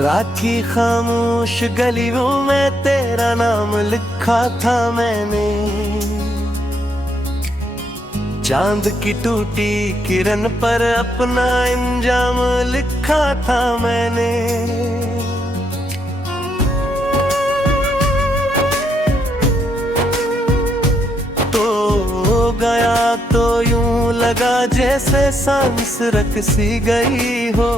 राखी खामोश गलियों में तेरा नाम लिखा था मैंने। चांद की टूटी किरण पर अपना इंजाम लिखा था मैंने। तो गया तो यूं लगा जैसे सांस रख सी गई हो,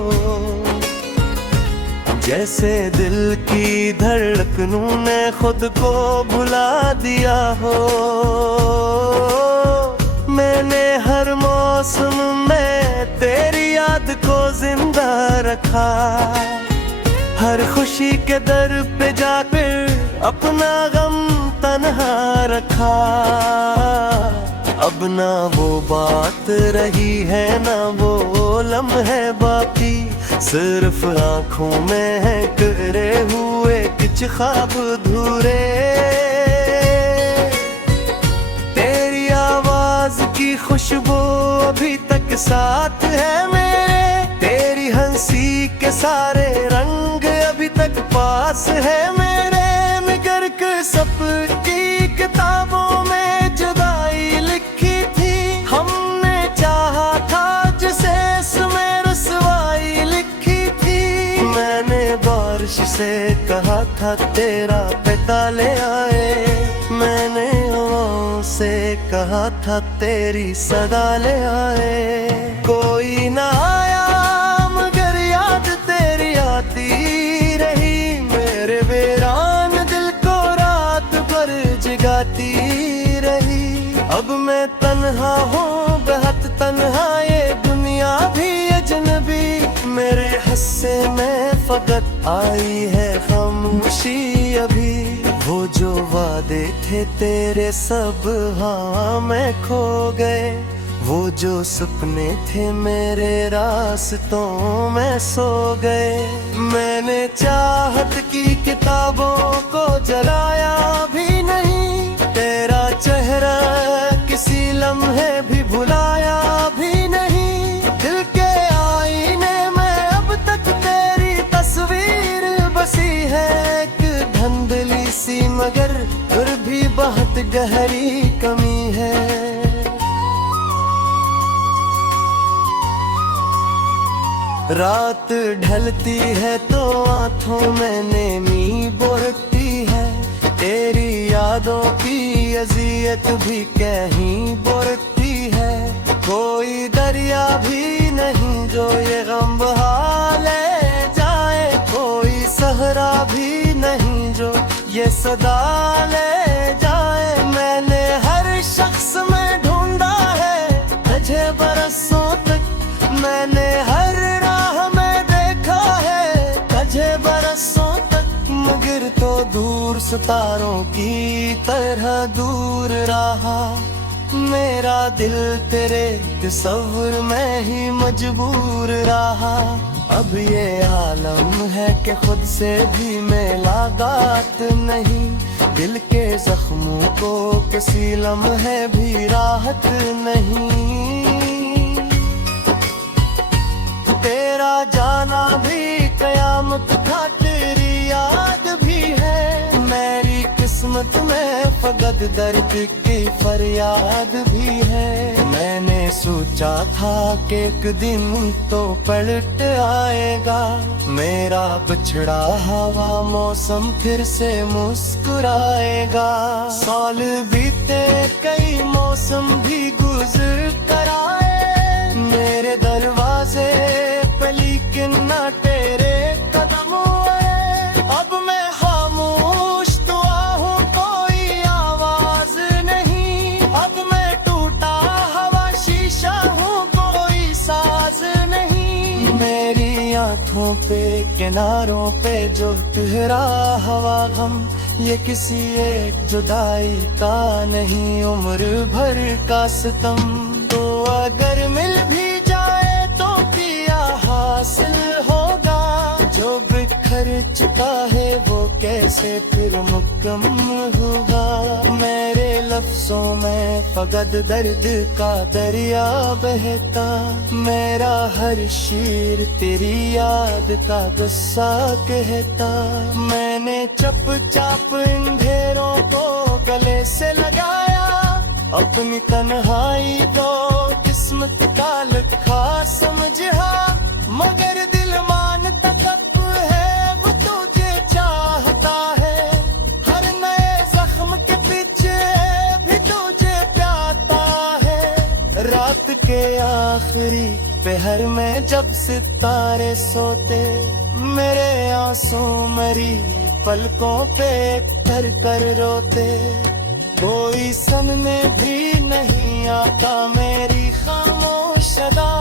जैसे दिल की धड़कनों ने खुद को भुला दिया हो। मैंने हर मौसम में तेरी याद को जिंदा रखा, हर खुशी के दर पे जाकर अपना गम तन्हा रखा। अब ना वो बात रही है ना वो लम्हे बाकी, सिर्फ आँखों में है करे हुए कुछ ख्वाब धूरे। तेरी आवाज की खुशबू अभी तक साथ है मेरे, तेरी हंसी के सारे रंग अभी तक पास है मेरे। मगर के सपनी किताबों में जुदाई लिखी थी, हमने चाहा था जिसे इसमें रसवाई लिखी थी। मैंने बारिश से कहा था तेरा पिता ले आए, मैंने हवाओं से कहा था तेरी सदा ले आए। कोई ना आया मगर याद तेरी आती रही, मेरे वीरान दिल को रात भर जगाती रही। अब मैं तन्हा हूँ बहुत तन्हा, ये दुनिया भी अजनबी, मेरे हिस्से में फकत आई है खामोशी अभी। वो जो वादे थे तेरे सब हाँ में खो गए, वो जो सपने थे मेरे रास्तों में सो गए। मैंने चाहत की किताबों को जलाया भी नहीं, तेरा चेहरा किसी लम्हे भी भुलाया भी नहीं। दिल के आईने में अब तक तेरी तस्वीर बसी है, एक धुंधली सी मगर फिर भी बहुत गहरी कमी है। रात ढलती है तो आँखों में नमी बोलती है, तेरी यादों की अजियत भी कहीं बोलती है। कोई दरिया भी नहीं जो ये गम बहा ले जाए, कोई सहरा भी नहीं जो ये सदा ले जाए। मैंने हर शख्स में ढूंढा है तुझे बरसों तक, मैंने हर राह में देखा है तुझे बरसों तक। मगर तो दूर सितारों की तरह दूर रहा, मेरा दिल तेरे तस्वुर में ही मजबूर रहा। अब ये आलम है कि खुद से भी मुलाकात नहीं, दिल के जख्मों को किसी लम्हे भी राहत नहीं। तेरा जाना भी कयामत था, तेरी याद भी है मेरी किस्मत में, फकत दर्द की फरियाद भी है। मैंने सोचा था कि एक दिन तो पलट आएगा, मेरा बिछड़ा हवा मौसम फिर से मुस्कुराएगा। साल बीते कई मौसम भी गुजर कर आए मेरे दरवाजे पे, लेकिन ना तेरे कदम आए। अब मैं खामोश दुआ हूँ, कोई आवाज नहीं। अब मैं टूटा हवा शीशा हूँ, कोई साज नहीं। मेरी आँखों पे किनारों पे जो ठहरा हवा गम, ये किसी एक जुदाई का नहीं उम्र भर का सितम। तो अगर मिल भी जाए तो क्या हासिल होगा, जो बिखर चुका है वो कैसे फिर मुकम्मल होगा। मेरे लफ्जों में फकत दर्द का दरिया बहता, मेरा हर शेर तेरी याद का गुस्सा कहता। मैंने चुपचाप इन ढेरों को गले से लगाया, अपनी तन्हाई को किस्मत का लिखा समझा, मगर दिल मानता कब है वो तुझे चाहता है, हर नए जख्म के पीछे भी तुझे प्याता है। रात के आखिरी पहर में जब सितारे सोते, मेरे आंसू मेरी पलकों पे कर कर रोते, कोई सुनने भी नहीं आता मेरी खामोश अदा,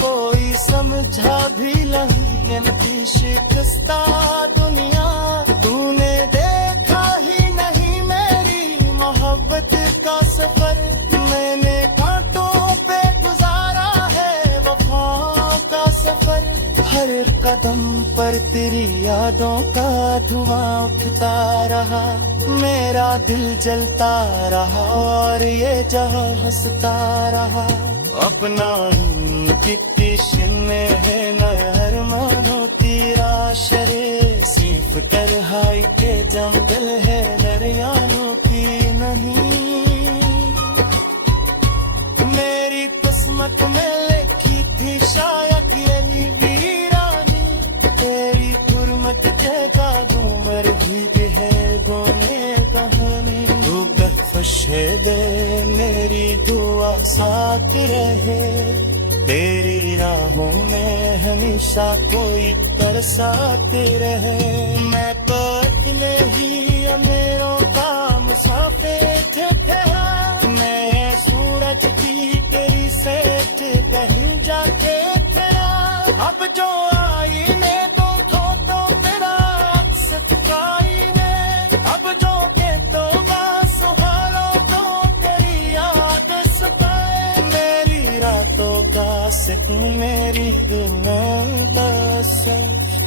कोई समझा भी नहीं इनकी शिकस्ता दुनिया। तूने देखा ही नहीं मेरी मोहब्बत का सफर, मैंने कांटों पे गुजारा है वफा का सफर। हर कदम पर तेरी यादों का धुआं उठता रहा, मेरा दिल जलता रहा और ये जहां हंसता रहा। अपना चिट्ठी में है नहर मानो तीरा शरे, सिर्फ कर हाई के जंगल है दरियाओं की नहीं। मेरी किस्मत में लिखी थी शायद ये वीरानी, तेरी गुरमत जगा दूमर भी है गोने कहानी। तू खुश है दे मेरी दुआ साथ रहे, तेरी राहों में हमेशा कोई तरसाते रहे। मैं तो इतने ही अमीरों का मुसाफिर था, मैं सूरज की तेरी सेठ कहीं जाके था। अब जो आई ने तो तेरा अक्स चुकाई ने, अब जो के तो सुहारो तो तेरी याद सताए। मेरी रातों का सुकून मेरी गुनाह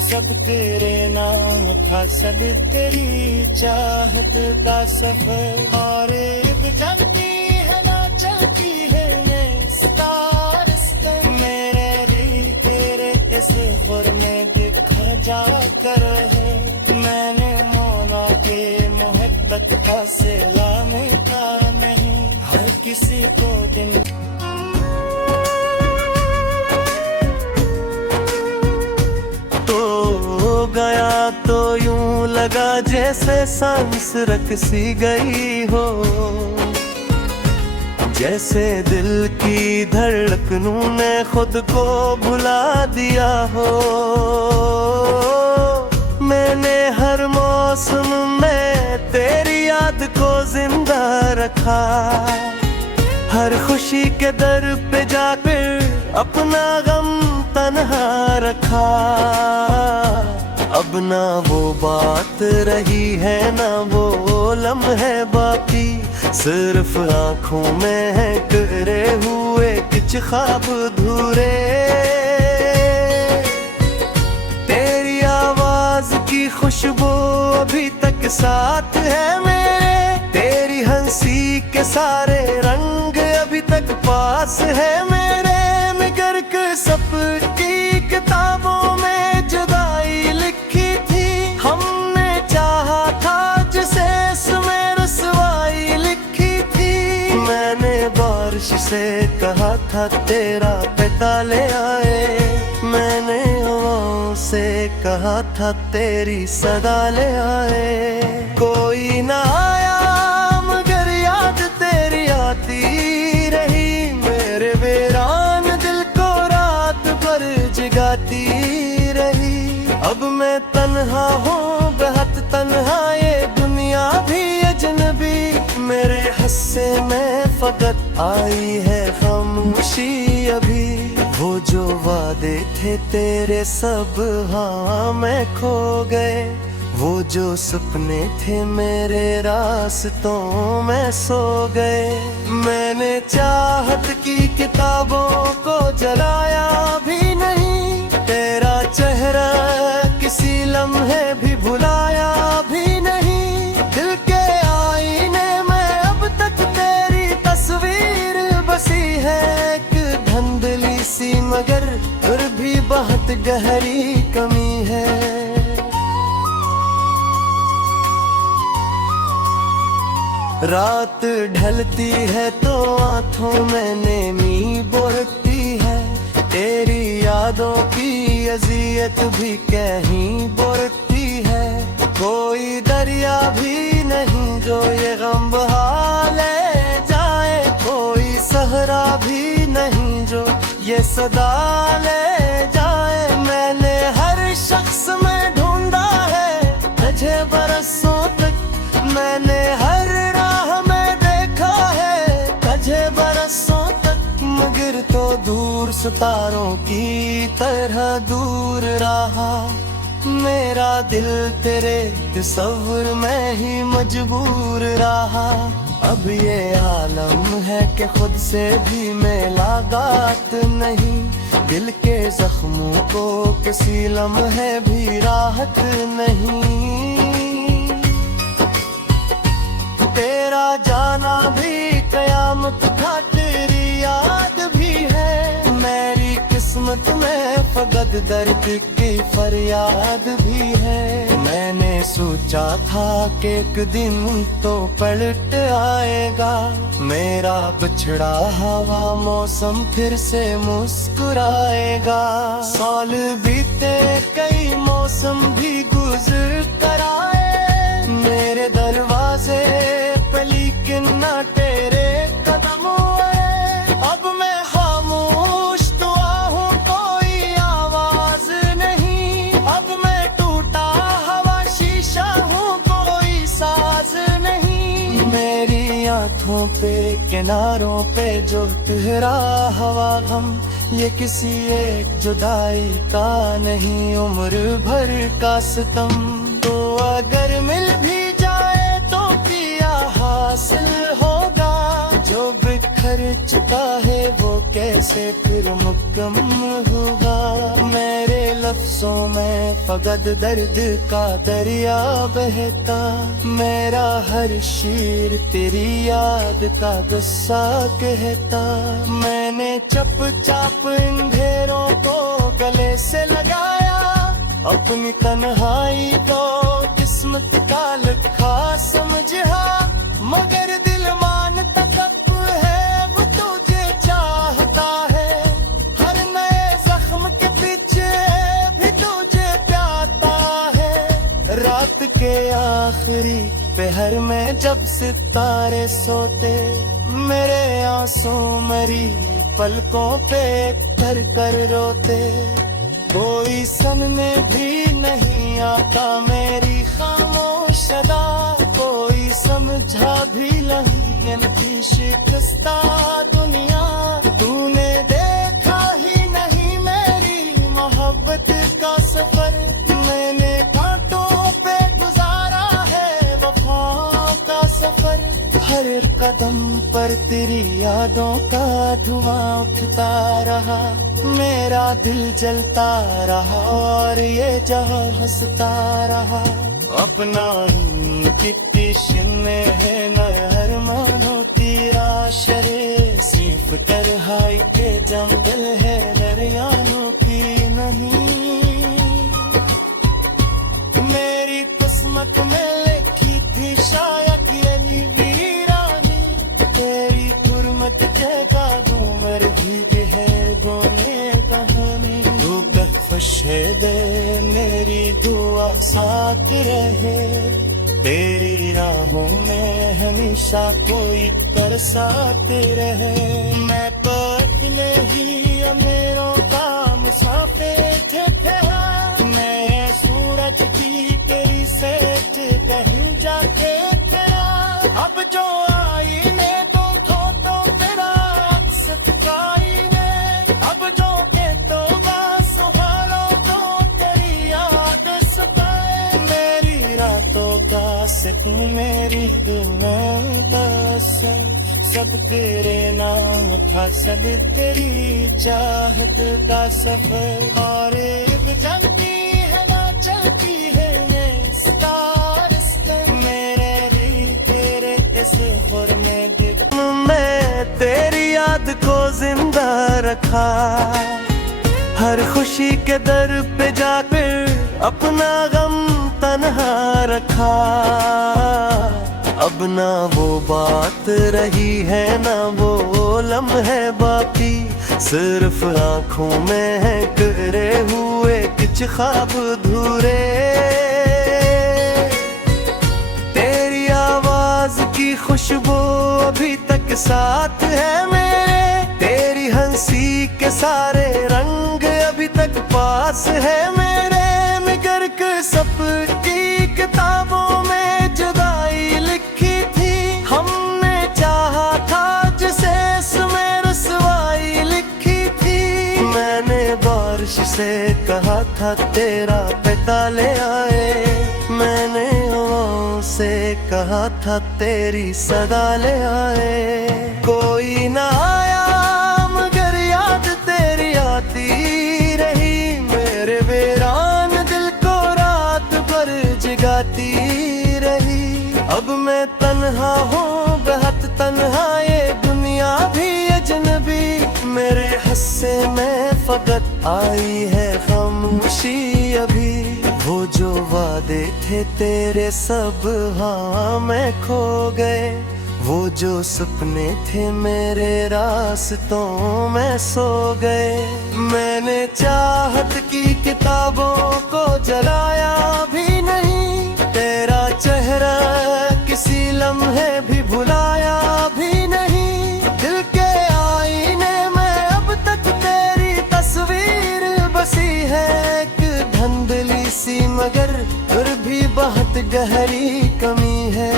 सब तेरे नाम का, सब तेरी चाहत का सफर। और अब जलती है ना चलती है ये स्टार, मेरे री तेरे तस्वीर में दिखा जाकर है। मैंने मौला के मोहब्बत का सिला मिलता नहीं, हर किसी को दिन गया तो यूं लगा जैसे सांस रख सी गई हो, जैसे दिल की धड़कनों ने खुद को भुला दिया हो। मैंने हर मौसम में तेरी याद को जिंदा रखा, हर खुशी के दर पे जाकर अपना गम तन्हा रखा। अब ना वो बात रही है ना वो लम्हे बाकी, सिर्फ आँखों में है करे हुए कुछ ख्वाब धूरे। तेरी आवाज की खुशबू अभी तक साथ है मेरे, तेरी हंसी के सारे रंग अभी तक पास है मेरे। मगर के सबकी किताबों में जुदाई लिखी थी, हमने चाहा था जिसे इसमें रसवाई लिखी थी। मैंने बारिश से कहा था तेरा पिता ले आए, मैंने हवाओं से कहा था तेरी सदा ले आए। कोई ना आया मगर याद तेरी आती रही, मेरे वीरान दिल को रात भर जगाती रही। अब मैं तन्हा हूँ बहुत तन्हा, ये दुनिया भी अजनबी, मेरे हिस्से में फकत आई है खामोशी अभी। वो जो वादे थे तेरे सब हाँ में खो गए, वो जो सपने थे मेरे रास्तों में सो गए। मैंने चाहत की किताबों को जलाया भी नहीं, तेरा चेहरा किसी लम्हे भी भुलाया भी नहीं। दिल के आईने में अब तक गहरी कमी है। रात ढलती है तो आंखों में नेमी बोलती है, तेरी यादों की अजियत भी कहीं बोलती है। कोई दरिया भी नहीं जो ये गम बहा ले जाए, कोई सहरा भी नहीं जो ये सदा ले जाए। मैंने हर शख्स में ढूंढा है तुझे बरसों तक, मैंने हर राह में देखा है तुझे बरसों तक, मगर तो दूर सितारों की तरह दूर रहा। मेरा दिल तेरे तस्वुर में ही मजबूर रहा। अब ये आलम है कि खुद से भी मुलाकात नहीं, दिल के जख्मों को किसी लम्हे भी राहत नहीं। तेरा जाना भी कयामत का, तेरी याद भी है मेरी किस्मत में, फकत दर्द की फरियाद भी है। मैंने सोचा था कि एक दिन तो पलट आएगा, मेरा बिछड़ा हवा मौसम फिर से मुस्कुराएगा। साल बीते कई मौसम भी गुजर कर आए मेरे दरवाजे पे, लेकिन ना तेरे कदम आए। अब मैं खामोश दुआ हूँ, कोई आवाज नहीं। अब मैं टूटा हवा शीशा हूँ, कोई साज नहीं। मेरी आंखों पे किनारों पे जो तेरा हवा गम, ये किसी एक जुदाई का नहीं, उम्र भर का सितम। तो अगर मिल भी जाए तो क्या हासिल होगा, जो बिखर चुका है वो कैसे फिर मुकम्मल होगा। मेरे लफ्जों में फकत दर्द का दरिया बहता, मेरा हर शेर तेरी याद का गुस्सा कहता। मैंने चुपचाप इन ढेरों को गले से लगाया, अपनी तन्हाई को किस्मत का लिखा समझा। मगर दिल मानता कब है वो तुझे चाहता है, हर नए जख्म के पीछे भी तुझे प्याता है। रात के आखिरी पहर में जब सितारे सोते, मेरे आंसू मेरी पलकों पे कर कर रोते। कोई सुनने भी नहीं आता मेरी खामोश अदा, कोई समझा भी नहीं इनकी शिकस्ता दुनिया। तूने देखा ही नहीं मेरी मोहब्बत का सफर, मैंने कांटों पे गुजारा है वफाओं का सफर। हर कदम पर तेरी यादों का धुआं उठता रहा, मेरा दिल जलता रहा और ये जहां हंसता रहा। अपना किशन में है नहर मानो तेरा शरे, सिर्फ तरहाई के जंगल है दरियानों की नहीं। मेरी किस्मत में लिखी थी शायद ये वीरानी, तेरी गुरमत जगा दूं मर भी गहर गोने कहानी। तू खुश है दे मेरी दुआ साथ रहे, तेरी राहों में हमेशा कोई बरसात रहे। मैं पतले ही अमीरों का मुसाफिर ठहरा, मैं सूरज की तेरी सेठ कहीं जाके ठहरा। अब जो आई मैं तो तेरा अक्स दिखाई ने, अब जो के तो सुहारो तो तेरी याद सताए। मेरी रातों का सुकून मेरी दुआ का सब तेरे नाम था, सब तेरी चाहत का सफर। और एक जानती है ना चलती है ये स्टार मेरे लिए तेरे तस्वीर में दिख। मैं तेरी याद को जिंदा रखा, हर खुशी के दर पे जाकर अपना गम तन्हा रखा। अब ना वो बात रही है ना वो लम्हे बाकी, सिर्फ आंखों में है करे हुए कुछ ख्वाब धूरे। तेरी आवाज की खुशबू अभी तक साथ है मेरे, तेरी हंसी के सारे रंग अभी तक पास है मेरे। मगर के सपनी किताबों में जुदाई लिखी थी, हमने चाहा था जिसे इसमें रसवाई लिखी थी। मैंने बारिश से कहा था तेरा पिता ले आए, मैंने हवाओं से कहा था तेरी सदा ले आए। कोई ना आया मगर याद तेरी आती रही, मेरे वीरान दिल को रात भर जगाती रही। अब मैं तन्हा हूँ बहुत तन्हा, ये दुनिया भी अजनबी, मेरे हिस्से में फकत आई है खामोशी अभी। वो जो वादे थे तेरे सब हाँ में खो गए, वो जो सपने थे मेरे रास्तों में सो गए। मैंने चाहत की किताबों को जलाया भी नहीं, तेरा चेहरा किसी लम्हे भी भुलाया भी नहीं। दिल के आईने में अब तक तेरी तस्वीर बसी है, एक धुंधली सी मगर फिर भी बहुत गहरी कमी है।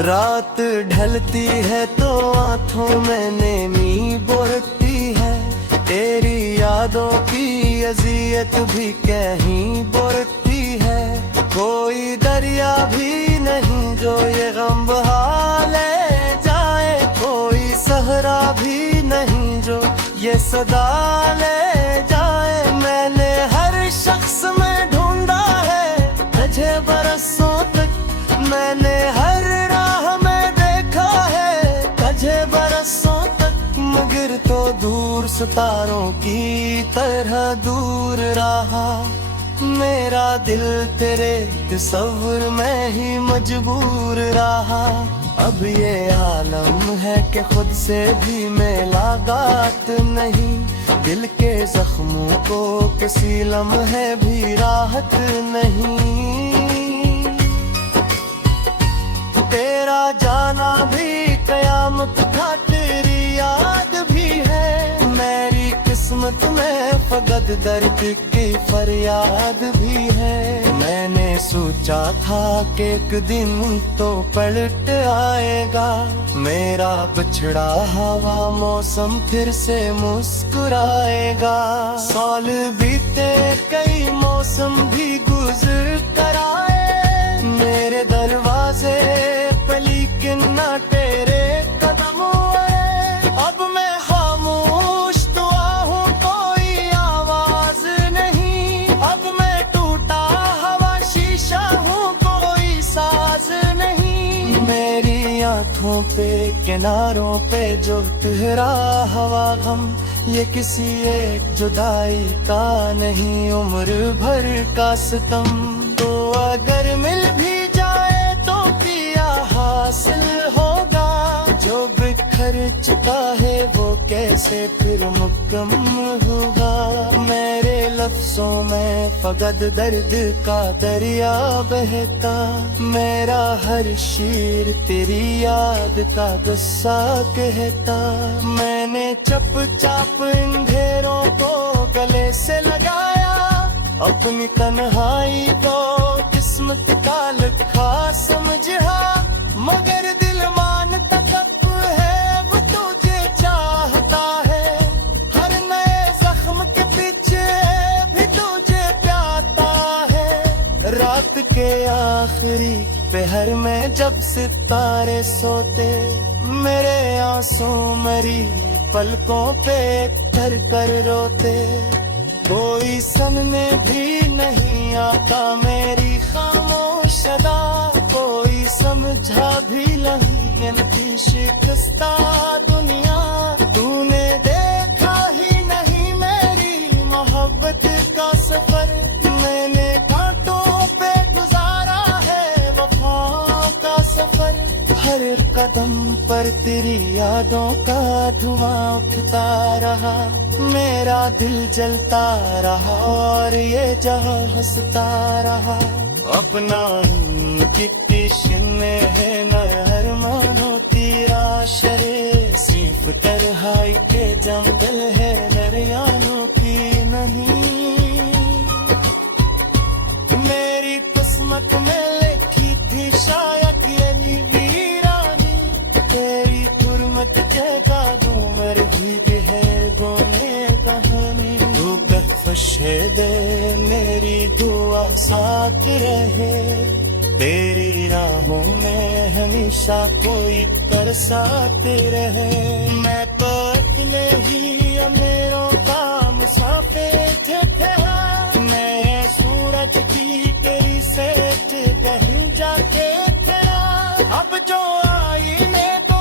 रात ढलती है तो आँखों में नैनी बोलती है, तेरी यादों की अजियत भी कहीं बोलती है। कोई दरिया भी नहीं जो ये गम बहा ले जाए, कोई सहरा भी नहीं जो ये सदा ले जाए। मैंने हर शख्स में ढूंढा है तुझे बरसों तक, मैंने हर राह में देखा है तुझे बरसों तक, मगर तो दूर सितारों की तरह दूर रहा। मेरा दिल तेरे तस्वुर में ही मजबूर रहा। अब ये आलम है कि खुद से भी मुलाकात नहीं, दिल के जख्मों को किसी लम्हे भी राहत नहीं। तेरा जाना भी कयामत था, तेरी याद भी है मेरी किस्मत में, फकत दर्द की फरियाद भी है। मैंने सोचा था कि एक दिन तो पलट आएगा, मेरा बिछड़ा हवा मौसम फिर से मुस्कुराएगा। साल बीते कई मौसम भी गुजर कर आए मेरे दरवाजे पे, लेकिन ना तेरे कदम आए। अब मैं खामोश दुआ हूँ, कोई आवाज नहीं। अब मैं टूटा हवा शीशा हूँ, कोई साज नहीं। मेरी आँखों पे किनारों पे जो ठहरा हवा गम, ये किसी एक जुदाई का नहीं उम्र भर का सितम। तो अगर मिल भी जाए तो क्या हासिल होगा, जो बिखर चुका है वो कैसे फिर मुकम्मल होगा। मेरे लफ्जों में फकत दर्द का दरिया बहता, मेरा हर शेर तेरी याद का गुस्सा कहता। मैंने चुपचाप इन ढेरों को गले से लगाया, अपनी तन्हाई को किस्मत का लिखा समझा। मगर दिल मानता कब है वो तुझे चाहता है, हर नए जख्म के पीछे भी तुझे प्याता है। रात के आखिरी पहर में जब सितारे सोते, मेरे आंसू मेरी पलकों पे थर कर रोते। कोई सुनने भी नहीं आता मेरी खामोश अदा, कोई समझा भी नहीं इनकी शिकस्ता हर कदम पर तेरी यादों का धुआं उठता रहा। मेरा दिल जलता रहा और ये जहां हंसता रहा। अपना किशन में है नहर मानो तेरा शरे। सिर्फ तरहाई के जंगल है दरियाओं की नहीं। मेरी किस्मत में लिखी थी शायद ये वीरानी। तेरी गुरमत के कादों मर भी है गोने कहानी। तू बख्श दे मेरी दुआ साथ रहे। तेरी राहों में हमेशा कोई बरसाते रहे। मैं तो इतने ही अमीरों का मुसाफिर थे। मैं सूरज की तेरी सेठ कहीं जाके थे। अब जो आईने तो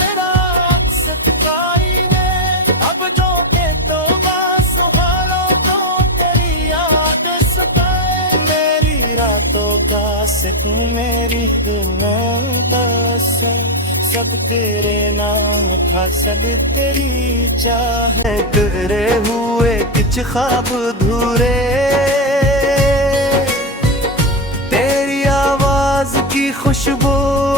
तेरा अक्स आईने। अब जो के तो सुहारो तो तेरी याद सताए। मेरी रातों का तू मेरी दुनिया सब तेरे नाम फसल तेरी चाह। तेरे हुए कुछ ख्वाब धूरे। तेरी आवाज की खुशबू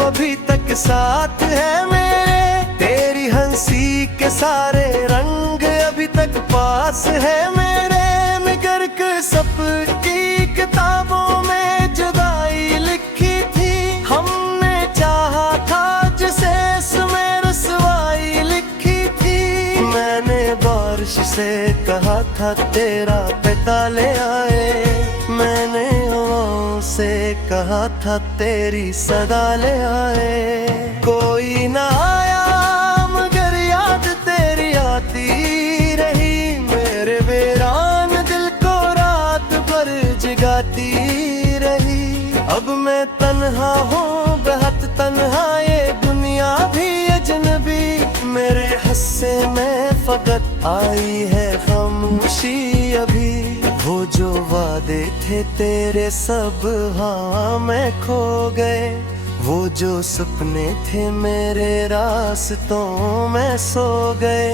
अभी तक साथ है मेरे। तेरी हंसी के सारे रंग अभी तक पास है मेरे। मगर के सपनी किताबों में जुदाई लिखी थी। हमने चाहा था जिसे इसमें रसवाई लिखी थी। मैंने बारिश से कहा था तेरा पिता ले आए। मैंने हवाओं से कहा था तेरी सदा ले आए। कोई ना आया मगर याद तेरी आती रही। मेरे वीरान दिल को रात भर जगाती रही। अब मैं तन्हा हूँ बहुत तन्हा ये दुनिया भी अजनबी। मेरे हिस्से में फकत आई है खामोशी अभी। वो जो वादे थे तेरे सब हाँ में खो गए। वो जो सपने थे मेरे रास्तों में सो गए।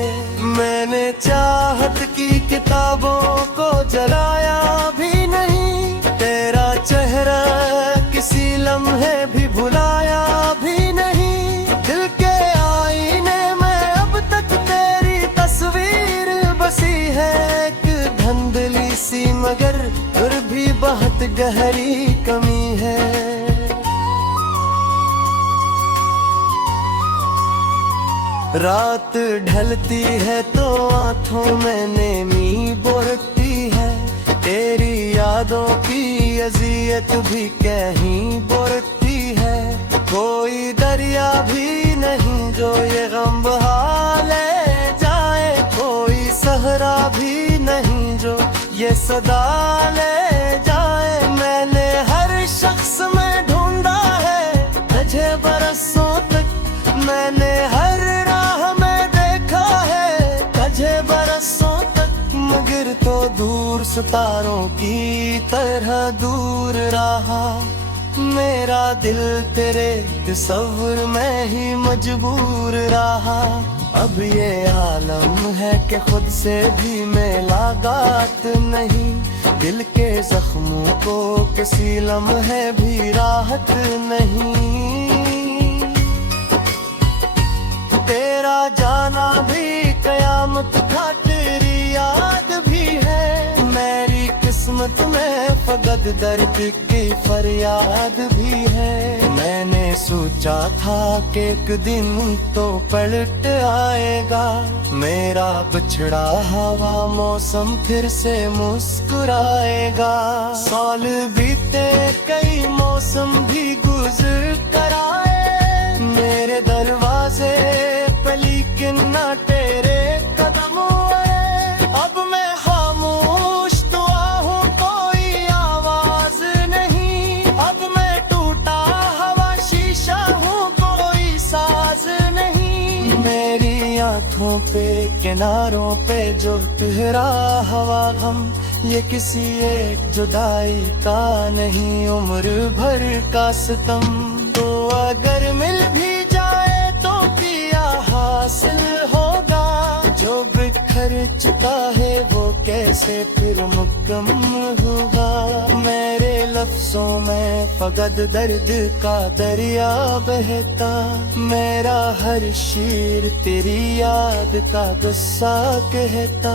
मैंने चाहत की किताबों को जलाया भी नहीं। तेरा चेहरा किसी लम्हे भी भुलाया भी नहीं। दिल के आईने में अब तक तेरी तस्वीर बसी है। एक धुंधली सी मगर फिर भी बहुत गहरी कमी है। रात ढलती है तो आँखों में नेमी बोरती है। तेरी यादों की अजियत भी कहीं बोरती है। कोई दरिया भी नहीं जो ये गम बहा ले जाए। कोई सहरा भी नहीं जो ये सदा ले जाए। मैंने हर शख्स में ढूंढा है तुझे बरसों तक। मैंने हर राह में देखा है तुझे बरसों तक। मगर तो दूर सितारों की तरह दूर रहा। मेरा दिल तेरे तस्वुर में ही मजबूर रहा। अब ये आलम है कि खुद से भी मुलाकात नहीं। दिल के जख्मों को किसी लम्हे भी राहत नहीं। तेरा जाना भी कयामत का तेरी याद भी है। मेरी किस्मत में फकत दर्द की फरियाद भी है। मैंने सोचा था कि एक दिन तो पलट आएगा। मेरा बिछड़ा हवा मौसम फिर से मुस्कुराएगा। साल बीते कई मौसम भी गुजर कर आए मेरे दरवाजे पे, लेकिन ना तेरे कदम आए। अब मैं खामोश दुआ हूँ, कोई आवाज नहीं। अब मैं टूटा हवा शीशा हूँ, कोई साज नहीं। मेरी आँखों पे किनारों पे जो ठहरा हवा गम, ये किसी एक जुदाई का नहीं, उम्र भर का सितम। तो अगर मिल हासिल होगा। जो बिखर चुका है वो कैसे फिर मुकम्मल होगा। मेरे लफ्जों में फकत दर्द का दरिया बहता, मेरा हर शेर तेरी याद का गुस्सा कहता।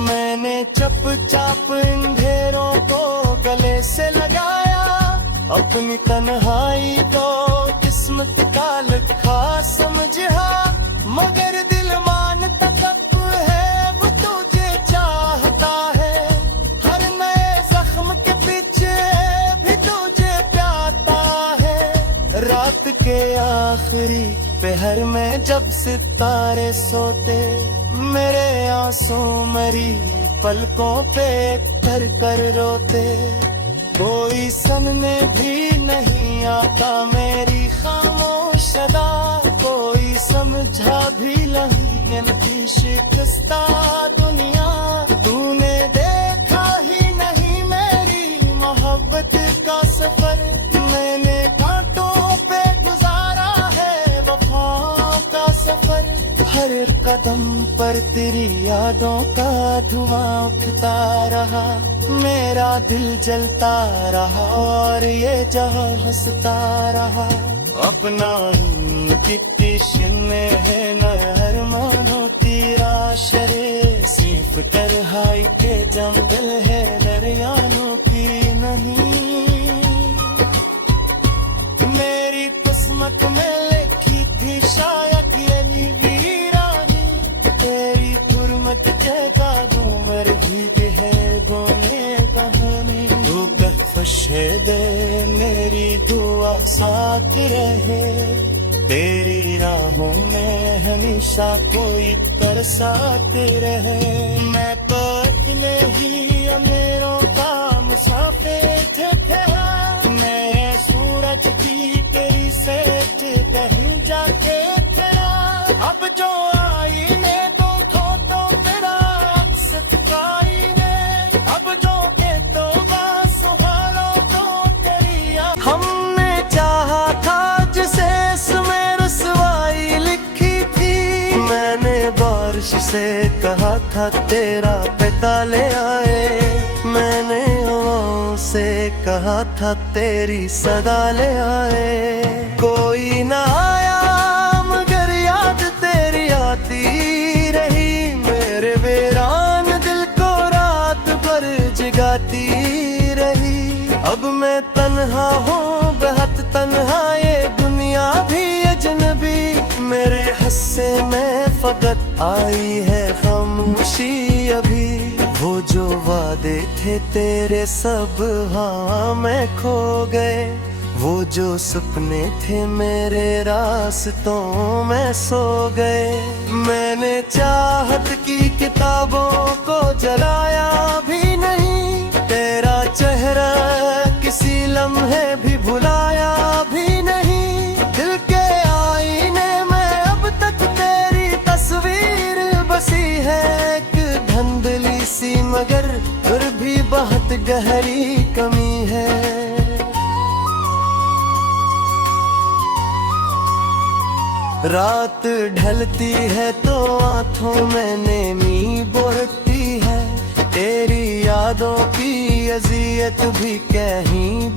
मैंने चुपचाप इन ढेरों को गले से लगाया, अपनी तन्हाई को किस्मत का लिखा समझा। मगर दिल मानता कब है वो तुझे चाहता है, हर नए जख्म के पीछे भी तुझे प्याता है। रात के आखिरी पहर में जब सितारे सोते, मेरे आंसू मेरी पलकों पे कर कर रोते। कोई सुनने भी नहीं आता मेरी खामोश अदा, कोई समझा भी नहीं इनकी शिकस्ता दुनिया। तूने देखा ही नहीं मेरी मोहब्बत का सफर, मैंने कांटों पे गुजारा है वफा का सफर। हर कदम पर तेरी यादों का धुआं उठता रहा, मेरा दिल जलता रहा और ये जहां हंसता रहा। अपना किसी में है नहर मानो तेरा शरे, सिर्फ तरहाई के जंगल है दरियानों की नहीं। मेरी किस्मत में लिखी थी शायद ये वीरानी, तेरी गुरमत जगा दूमर गीत है गोने कहानी। तू खुश है दे मेरी दुआ साथ रहे, तेरी राहों में हमेशा कोई बरसात रहे। मैं तो अपने ही अमीरों का मुसाफिर था, मैं सूरज की तेरी सेठ कहीं जाके खड़ा। अब जो आईने तो तो तेरा अक्स दिखाई ने, अब जो के तो सुहानो तो तेरी। हमने चाहा था जिसे इसमें रसवाई लिखी थी, मैंने बारिश से कहा था तेरा पिता ले आए, मैंने हवाओं से कहा था तेरी सदा ले आए। कोई ना आया मगर याद तेरी आती रही, मेरे वीरान दिल को रात भर जगाती रही। अब मैं तन्हा हूँ बहुत तन्हा, ये दुनिया भी अजनबी, मेरे हिस्से में फकत आई है खामोशी अभी। वो जो वादे थे तेरे सब हाँ में खो गए, वो जो सपने थे मेरे रास्तों में सो गए। मैंने चाहत की किताबों को जलाया भी नहीं, तेरा चेहरा किसी लम्हे भी भुलाया भी नहीं। दिल के आईने में अब तक तेरी तस्वीर बसी है, एक धुंधली सी मगर फिर भी बहुत गहरी कमी है। रात ढलती है तो आंखों में नेमी बोलती है, तेरी यादों की अजियत भी कहीं